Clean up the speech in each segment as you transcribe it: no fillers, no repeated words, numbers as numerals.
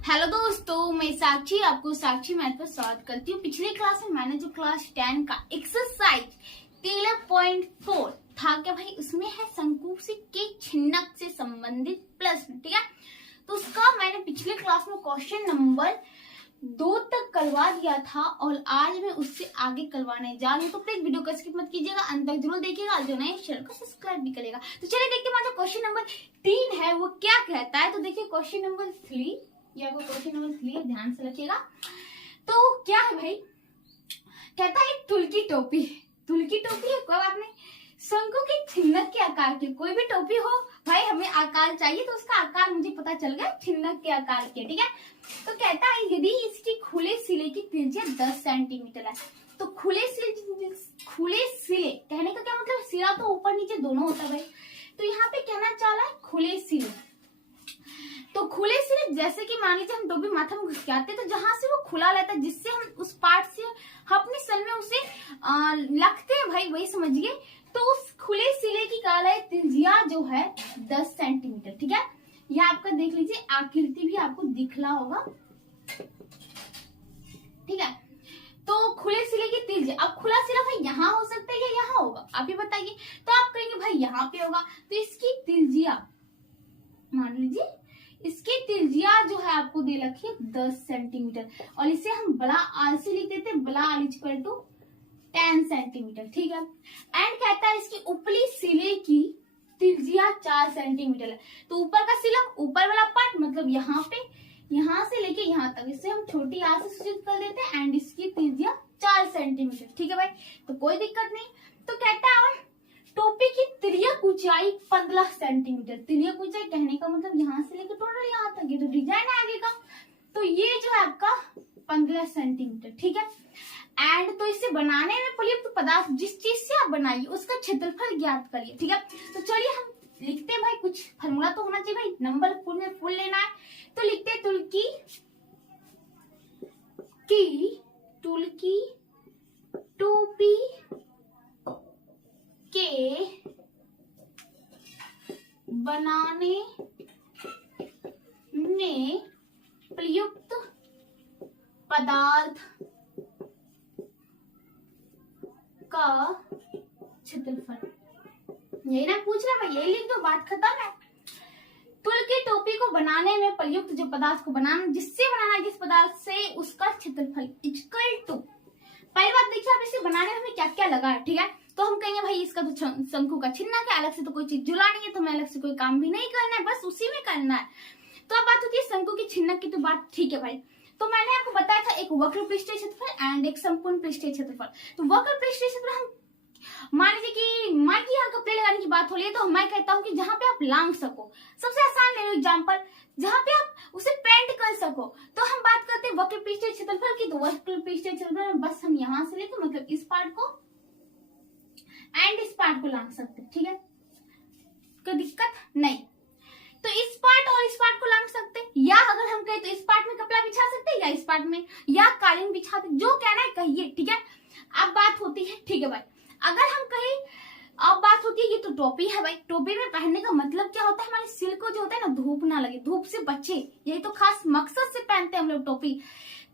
Hello दोस्तों, मैं साक्षी आपको साक्षी मैथ पर स्वागत करती हूँ। पिछली क्लास में मैंने जो क्लास 10 का एक्सरसाइज 13.4 था क्या भाई, उसमें है शंकु के छिन्नक से संबंधित प्रश्न, ठीक है। तो उसका मैंने पिछले क्लास में क्वेश्चन नंबर 2 तक करवा दिया था और आज मैं उससे आगे करवाने जा रही हूँ। तो प्लीज वीडियो को स्किप मत कीजिएगा, अंत तक जरूर देखिएगा और जो नए चैनल को सब्सक्राइब भी करेगा। तो चलिए देखते हैं, जो क्वेश्चन नंबर 3 है वो क्या कहता है। तो देखिए क्वेश्चन नंबर 3, या क्वेश्चन नंबर 3 ध्यान से रखिएगा। तो क्या है भाई, कहता है तुल की टोपी है, तुल की टोपी है, कोई बात नहीं, शंकु के छिन्नक के आकार की, कोई भी टोपी हो भाई, हमें आकार चाहिए तो उसका आकार मुझे पता चल गया, छिन्नक के आकार के, ठीक है। तो कहता है यदि इसकी खुले सिले की त्रिज्या 10 सेंटीमीटर है, तो खुले सिले कहने का क्या मतलब, सिरा तो ऊपर नीचे दोनों होता है भाई, तो यहाँ पे कहना चाह रहा है खुले सिले। तो खुले सिरे जैसे कि मान लीजिए हम टोपी माथा में घुसकाते तो जहां से वो खुला रहता है, जिससे हम उस पार्ट से अपने सर में उसे लगते हैं भाई, वही समझिए। तो उस खुले सिले की काला है त्रिज्या जो है 10 सेंटीमीटर, ठीक है। यह आपका देख लीजिए, आकृति भी आपको दिख रहा होगा, ठीक है। तो खुले सिले की त्रिज्या, अब खुला सिरा भाई यहाँ हो सकता है या यहाँ होगा, आप ही बताइए। तो आप कहेंगे भाई यहाँ पे होगा, तो इसकी त्रिज्या मान लीजिए, इसकी त्रिज्या जो है आपको दे रखी है 10 सेंटीमीटर और इसे हम बड़ा आर से लिख देते हैं, बड़ा आर इक्वल टू 10 सेंटीमीटर, ठीक है। एंड कहता है इसकी ऊपरी सिले की त्रिज्या 4 सेंटीमीटर है। तो ऊपर का सिला, ऊपर वाला पार्ट मतलब यहाँ पे, यहाँ से लेके यहाँ तक, इससे हम छोटी आर से सूचित कर देते हैं एंड इसकी त्रिज्या 4 सेंटीमीटर, ठीक है भाई। तो कोई दिक्कत नहीं। तो कहता है टोपी की तिर्यक ऊंचाई 15 सेंटीमीटर, तिर्यक ऊंचाई कहने का मतलब यहाँ से लेकर टोटल यहाँ तक, ये तो डिजाइन आगे का, तो ये जो है आपका 15 सेंटीमीटर, ठीक है। एंड तो इसे बनाने में प्रयुक्त पदार्थ जिस चीज से आप बनाइए उसका क्षेत्रफल ज्ञात करिए, ठीक है। तो चलिए हम लिखते हैं भाई, कुछ फॉर्मूला तो होना चाहिए भाई, नंबर फुल में फुल लेना है। तो लिखते हैं टूल की टोपी के बनाने में प्रयुक्त पदार्थ का क्षेत्रफल, यही ना पूछ रहे भाई, यही लिख दो, बात खत्म है। तुल की टोपी को बनाने में प्रयुक्त जो पदार्थ को बनाना, जिससे बनाना है, जिस पदार्थ से, उसका क्षेत्रफल इक्वल टू, पहली बात देखिए आप इसे बनाने में हमें क्या क्या लगा है, ठीक है। तो हम कहेंगे भाई इसका तो शंकु का छिन्नक है, अलग से तो कोई चीज जुलानी है, तो हमें अलग से कोई काम भी नहीं करना है, बस उसी में करना है। तो अब बात होती है शंकु की छिन्नक की, तो बात ठीक है भाई। तो मैंने आपको बताया था एक वक्र पृष्ठीय क्षेत्रफल एंड एक संपूर्ण पृष्ठीय क्षेत्रफल। तो वक्र पृष्ठीय क्षेत्रफल हम मान लीजिए कि यहाँ कपड़े लगाने की बात हो रही है, तो मैं कहता हूँ कि जहाँ पे आप लांग सको, सबसे आसान ले लो एग्जाम्पल, जहाँ पे आप उसे पेंट कर सको, तो हम बात करते हैं वक्र पृष्ठीय क्षेत्रफल की। तो वक्र पृष्ठीय क्षेत्रफल बस हम यहाँ से लेते, मतलब इस पार्ट को एंड इस पार्ट को लांग सकते, ठीक है, कोई दिक्कत नहीं। तो इस पार्ट और इस पार्ट को लांग सकते, या अगर हम कहें तो इस पार्ट में कपड़ा बिछा सकते, या इस पार्ट में, या कालीन बिछाते, जो कहना है कहिए, ठीक है। अब बात होती है, ठीक है भाई, अगर हम कहें, अब बात होती है, ये तो टोपी है भाई, टोपी में पहनने का मतलब क्या होता है, हमारे सिर को जो होता है ना, धूप ना लगे, धूप से बचे, यही तो खास मकसद से पहनते हैं हम लोग टोपी।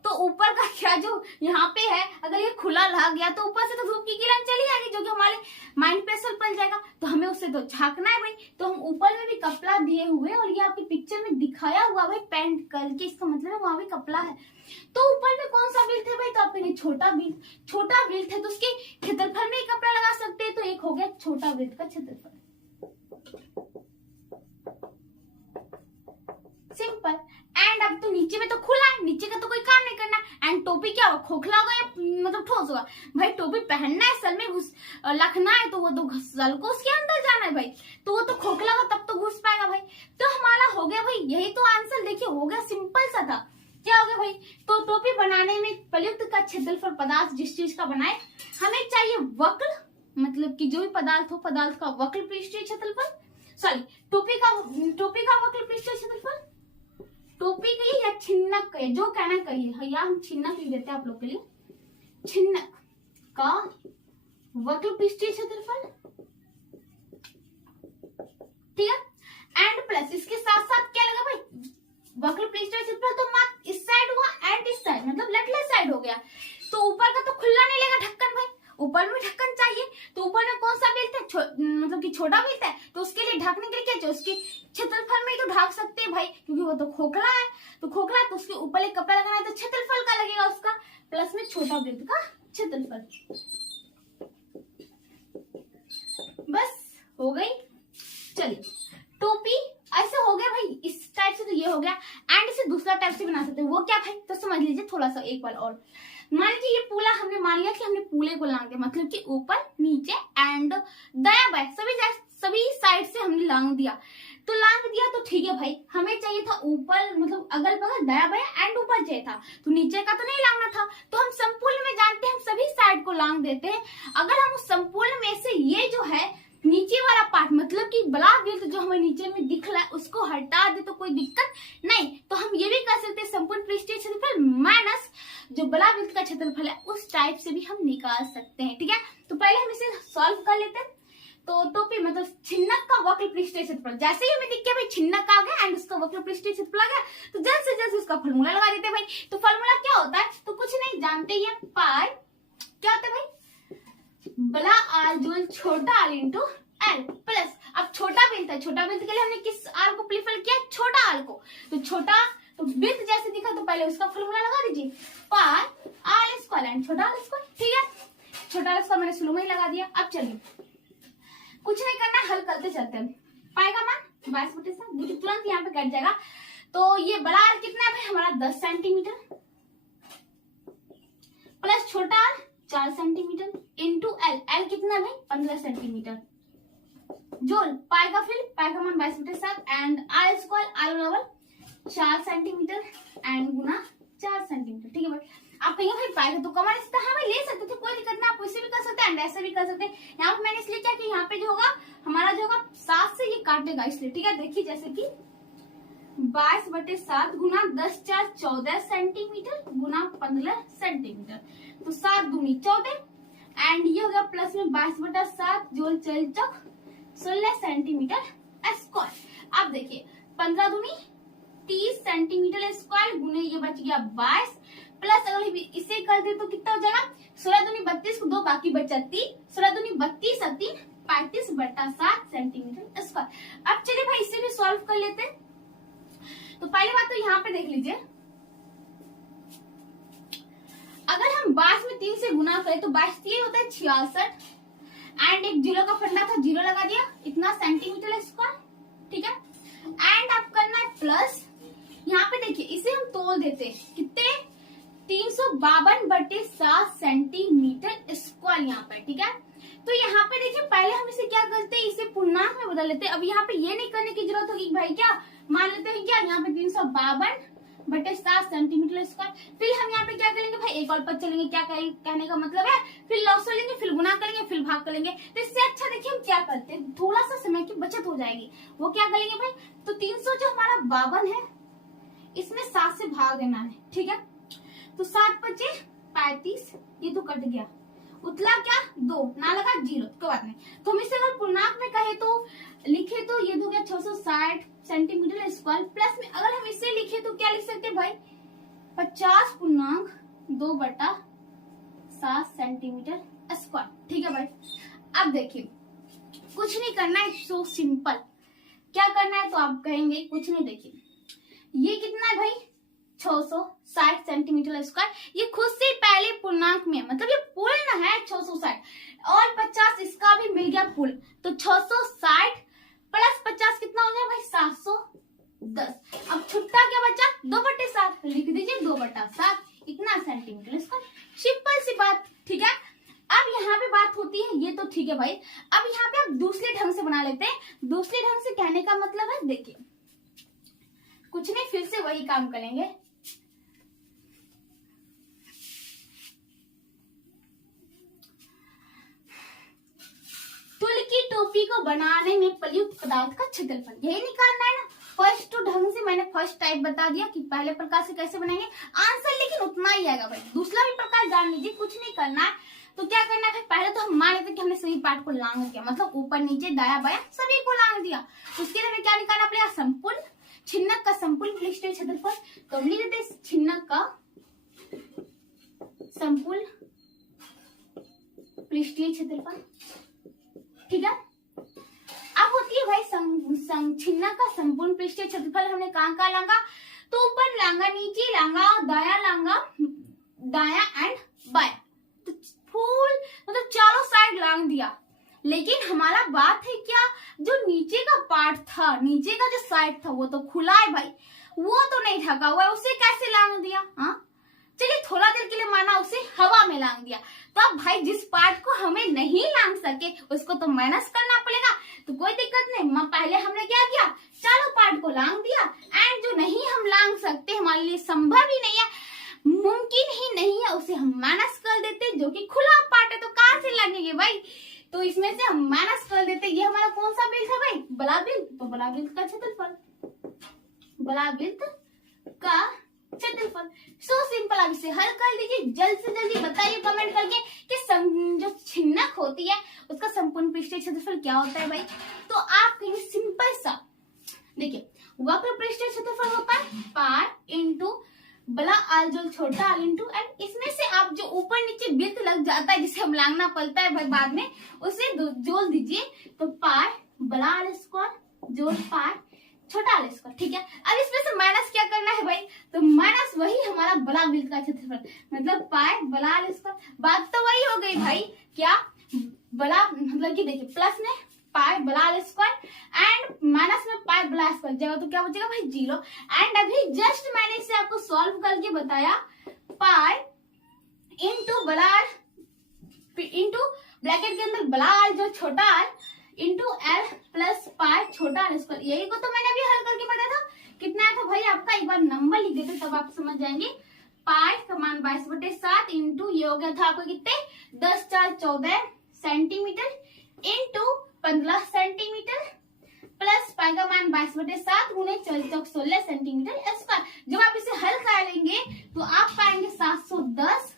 तो ऊपर का क्या जो यहाँ पे है, अगर ये खुला रह गया तो ऊपर से तो धूप की किरण चली जाएगी, जो कि हमारे माइंड पे असर पड़ जाएगा, तो हमें उससे तो झांकना है भाई। तो हम ऊपर में भी कपड़ा दिए हुए, और ये आपकी पिक्चर में दिखाया हुआ भाई पेंट करके, इसका मतलब है वहां भी कपड़ा है। तो ऊपर में कौन सा विल्थ है भाई, तो आपके लिए छोटा विल्थ है, तो उसके क्षेत्रफल में ही कपड़ा लगा सकते हैं, तो एक हो गया छोटा विल्थ का क्षेत्रफल, सिंपल। एंड अब तो नीचे में तो खुला है, नीचे का तो कोई काम नहीं करना, एंड टोपी क्या होगा, खोखला होगा या मतलब ठोस होगा भाई, टोपी पहनना है, सर में घुस रखना है, तो वो तो सर को उसके अंदर जाना है भाई, तो वो तो खोखला होगा तब तो घुस पाएगा भाई। तो हमारा हो गया भाई, यही तो आंसर देखिए हो गया, सिंपल सा था। क्या हो गया भाई, तो टोपी बनाने में प्रयुक्त का क्षेत्रफल पदार्थ जिस चीज का बनाए, हमें चाहिए वक्र, मतलब कि जो भी पदार्थ हो, पदार्थ का वक्र पृष्ठीय क्षेत्रफल, सॉरी टोपी का वक्र पृष्ठीय क्षेत्रफल, टोपी की या छिन्नक का, जो कहना कहिए, या हम छिन्नक लिख देते हैं आप लोग के लिए, छिन्नक का वक्र पृष्ठीय क्षेत्रफल, ठीक है। एंड प्लस इसके साथ साथ क्या लगा भाई, वक्र पृष्ठ क्षेत्रफल तो मात्र इस साइड हुआ एंड इस साइड, मतलब लेफ्ट साइड हो गया। तो ऊपर का तो खुला नहीं लेगा ढक्कन भाई, ऊपर में ढक्कन चाहिए। तो ऊपर में कौन सा बेल्ट है, मतलब कि छोटा बेल्ट है, तो उसके लिए ढकने के लिए क्या चाहिए, उसके क्षेत्रफल में ही तो ढक सकते हैं भाई, क्योंकि वो तो खोखला है। तो खोखला है तो उसके ऊपर एक कपड़ा लगाना है, तो क्षेत्रफल का लगेगा उसका, प्लस में छोटा बेल्ट का क्षेत्रफल। बस हो गई। चलिए टोपी ऐसे हो गया भाई, इस टाइप से तो ये हो गया। एंड इसे दूसरा टाइप से बना सकते हैं, वो क्या भाई, तो समझ लीजिए थोड़ा सा एक बार और। मान लीजिए ये पूला हमने मान लिया कि हमने पूले को लांग दिया, मतलब कि ऊपर नीचे एंड दाया बाया सभी साइड से हमने लांग दिया। तो लांग दिया तो ठीक है भाई, हमें चाहिए था ऊपर, मतलब अगल बगल दाया बाया एंड ऊपर चाहिए था, तो नीचे का तो नहीं लांगना था। तो हम संपूर्ण में जानते हैं हम सभी साइड को लांग देते हैं। अगर हम उस संपूर्ण में से ये जो है नीचे वाला पार्ट, मतलब कि बड़ा वृत्त जो हमें नीचे में दिख रहा है उसको हटा दे तो कोई दिक्कत नहीं। तो हम ये भी कर सकते हैं संपूर्ण पृष्ठीय क्षेत्रफल माइनस जो बड़ा वृत्त का क्षेत्रफल है, उस टाइप से भी हम निकाल सकते हैं। ठीक है, तो पहले हम इसे सॉल्व कर लेते हैं। तो टोपी मतलब छिन्नक का वक्र पृष्ठीय क्षेत्रफल, जैसे ही हमें दिख गया भाई छिन्नक आ गया एंड उसका वक्र पृष्ठीय क्षेत्रफल आ गया, तो जल्द से जल्द उसका फॉर्मूला लगा देते हैं भाई। तो फॉर्मूला क्या होता है, तो कुछ नहीं जानते ही है, पाई क्या होता है भाई, बड़ा आर जोल छोटा आर इंटू एल प्लस, अब छोटा वृत्त है, छोटा वृत्त के लिए हमने किस आर को प्लीफल किया, छोटा आर को। तो छोटा तो वृत्त जैसे दिखा तो पहले उसका फॉर्मूला लगा दीजिए, पाई आर स्क्वायर एंड छोटा आर स्क्वायर। ठीक है, छोटा आर स्क्वायर मैंने शुरू में ही लगा दिया। अब चलिए कुछ नहीं करना, हल करते चलते हैं। पाई का मान 22/7 देखिए तुरंत यहाँ पे कट जाएगा। तो ये बड़ा आर कितना है भाई हमारा 10 सेंटीमीटर प्लस छोटा r 4 centimetre into l, l कितना है भाई 15 सेंटीमीटर जोल पाई का मान 22/7 एंड आर स्क्वायर आर बराबर 4 सेंटीमीटर एंड गुना 4 सेंटीमीटर। ठीक है भाई, आप कहिए भाई पाई का तो कॉमन इसका हाँ भाई ले सकते थे, कोई दिक्कत ना, आप इसे भी कर सकते हैं एंड ऐसे भी कर सकते हैं। यहाँ पे मैंने इसलिए क्या कि यहाँ पे जो होगा हमारा जो होगा 7 से ये काटेगा इसलिए। ठीक है, देखिए जैसे कि 22/7 गुना 10 4 14 सेंटीमीटर गुना 15 सेंटीमीटर, तो 7 दूनी 14 एंड ये होगा प्लस में 22/7 जोल चल चौक 16 सेंटीमीटर स्क्वायर। अब देखिए 15 दूनी 30 सेंटीमीटर स्क्वायर गुने ये बच गया 22 प्लस अगर इसे कर दे तो कितना हो जाएगा 16 दूनी 32 को 2 बाकी बचा 3, 16 दूनी 32 और 3 35/7 सेंटीमीटर स्क्वायर। अब चलिए भाई इसे भी सॉल्व कर लेते हैं। तो पहली बात तो यहाँ पे देख लीजिए, अगर हम 22 में 3 से गुना करें तो 22 3 होता है 66 एंड एक जीरो का फंडा था, जीरो लगा दिया, इतना सेंटीमीटर स्क्वायर। ठीक है, एंड अब करना है प्लस, यहाँ पे देखिए इसे हम तोल देते कितने 352/7 सेंटीमीटर स्क्वायर यहाँ पर। ठीक है, तो यहाँ पे देखिए पहले हम इसे क्या करते हैं, इसे पूर्णांक में बदल लेते हैं। अब यहाँ पे ये नहीं करने की जरूरत होगी भाई, क्या मान लेते हैं क्या यहाँ पे 352/7 सेंटीमीटर स्क्वायर। फिर हम यहाँ पे क्या करेंगे भाई एक और पद चलेंगे, क्या कहने का मतलब है, फिर लॉस लेंगे, फिर गुना करेंगे, फिर भाग करेंगे। तो इससे अच्छा देखिए हम क्या करते हैं, थोड़ा सा समय की बचत हो जाएगी। वो क्या करेंगे भाई, तो 300 जो हमारा 52 है इसमें 7 से भाग देना है। ठीक है, तो 7 बचे 35, ये तो कट गया, उतला क्या 2 ना लगा 0, कोई बात नहीं। तो हम इसे अगर पूर्णांक में कहे तो लिखे तो ये हो गया 660 सेंटीमीटर स्क्वायर प्लस में अगर हम इसे लिखे तो क्या लिख सकते हैं भाई 50/2/7 सेंटीमीटर स्क्वायर। ठीक है भाई, अब देखिए कुछ नहीं करना है, सो सिंपल। क्या करना है तो आप कहेंगे कुछ नहीं, देखिए ये कितना है भाई 660 सेंटीमीटर स्क्वायर, ये खुद से पहले पूर्णांक में मतलब ये पूर्ण है 660 और 50 इसका भी मिल गया पुल, तो 660 प्लस 50 कितना हो गया भाई 710। अब छुट्टा क्या बचा 2/7, लिख दीजिए 2/7 इतना सेंटीमीटर स्क्वायर, सिंपल सी बात। ठीक है, अब यहाँ पे बात होती है ये तो ठीक है भाई, अब यहाँ पे आप दूसरे ढंग से बना लेते हैं। दूसरे ढंग से कहने का मतलब है देखिए कुछ नहीं, फिर से वही काम करेंगे। तुल की टोपी को बनाने में प्रयुक्त पदार्थ का क्षेत्रफल यही निकालना है ना। फर्स्ट ढंग से मैंने फर्स्ट टाइप बता दिया कि पहले प्रकार से कैसे बनाएंगे, आंसर लेकिन उतना ही आएगा भाई। दूसरा भी प्रकार जान लीजिए, कुछ नहीं करना है। तो क्या करना है, पहले तो हम मान लेते कि हमने सभी पार्ट को लांग दिया, मतलब ऊपर नीचे दाया बाया सभी को लांग दिया। उसके लिए हमें क्या निकालना पड़ेगा, संपूर्ण छिन्नक का संपूर्ण पृष्ठीय क्षेत्रफल, तो हम लिख देते हैं छिन्नक का संपूर्ण पृष्ठीय क्षेत्रफल। ठीक है, अब होती है भाई छिन्नक का संपूर्ण पृष्ठीय क्षेत्रफल। हमने कहाँ लांगा, तो ऊपर लांगा, नीचे लांगा, दाया लांगा, दाया एंड बाया, तो फुल मतलब चारों साइड लांग दिया। लेकिन हमारा बात है क्या, जो नीचे का पार्ट था, नीचे का जो साइड था वो तो खुला है भाई, वो तो नहीं ढका हुआ है, उसे कैसे लांग दिया। हाँ चलिए थोड़ा देर के लिए माना उसे हवा में लांग दिया, तो अब भाई जिस पार्ट को हमें नहीं लांग सके उसको तो माइनस करना पड़ेगा, तो कोई दिक्कत नहीं। पहले हमने क्या किया, चारों पार्ट को लांग दिया, एंड जो नहीं हम लांग सकते, हमारे लिए संभव ही नहीं है, मुमकिन ही नहीं है, उसे हम माइनस कर देते, जो कि खुला पार्ट है तो कहां से लगेंगे भाई, तो इसमें से हम माइनस कर देते। ये हमारा कौन सा वृत्त है भाई, बलावृत्त, तो बलावृत्त का क्षेत्रफल, बलावृत्त का क्षेत्रफल। सो सिंपल, अब इसे हल कर लीजिए, जल्द से जल्दी बताइए कमेंट करके कि जो छिन्नक होती है उसका संपूर्ण पृष्ठीय क्षेत्रफल क्या होता है भाई। तो आप कहेंगे सिंपल सा, देखिए वक्र पृष्ठीय क्षेत्रफल होता है पाई इंटू बड़ा आल जो छोटा आल इंटू एल। इसमें से आप जो ऊपर नीचे वृत्त लग जाता है जिसे हम लांगना पड़ता है भाई बाद में, उसे जोड़ दीजिए, तो पाई बड़ा आल स्क्वायर जोड़ पाई छोटा आल स्क्वायर। ठीक है, अब इसमें से माइनस क्या करना है भाई, तो माइनस वही हमारा बड़ा वृत्त का क्षेत्रफल, मतलब पाई बड़ा आल स्क्वायर। बात तो वही हो गई भाई, क्या बड़ा मतलब कि देखिए प्लस में पाई बड़ा स्क्वायर एंड माइनस में पाई बड़ा स्क्वायर जगह, तो क्या बचेगा भाई 0। एंड अभी जस्ट मैंने इसे आपको सॉल्व करके बताया, पाई इंटू बड़ा इंटू ब्रैकेट के अंदर बड़ा आल जो छोटा आल इंटू एल प्लस पाई छोटा आल स्क्वायर, यही को तो मैंने अभी हल करके बताया था। कितना आया था भाई आपका, एक बार नंबर लिख देते तब आप समझ जाएंगे। पाई समान 22/7 इंटू ये हो गया था आपको कितने 10 4 14 centimetre into 15 centimetre plus pi का मान 22/7 गुणे 16 सेंटीमीटर स्क्वायर। जब आप इसे हल कर लेंगे तो आप पाएंगे 710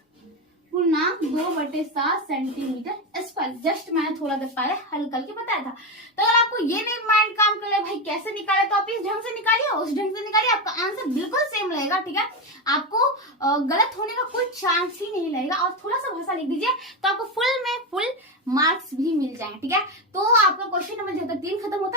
गुना 2/7 सेंटीमीटर स्क्वायर। जस्ट मैंने थोड़ा देर पहले हल करके बताया था। तो अगर आपको ये नहीं माइंड काम कर ले भाई कैसे निकाले, तो आप इस ढंग से निकालिए, उस ढंग से निकालिए, आपका आंसर बिल्कुल सेम रहेगा। ठीक है, आपको गलत होने का कोई चांस ही नहीं रहेगा। और थोड़ा सा भाषा लिख दीजिए तो आपको फुल में फुल मार्क्स भी मिल जाएंगे। ठीक है, तो आपका क्वेश्चन नंबर 3 खत्म होता है।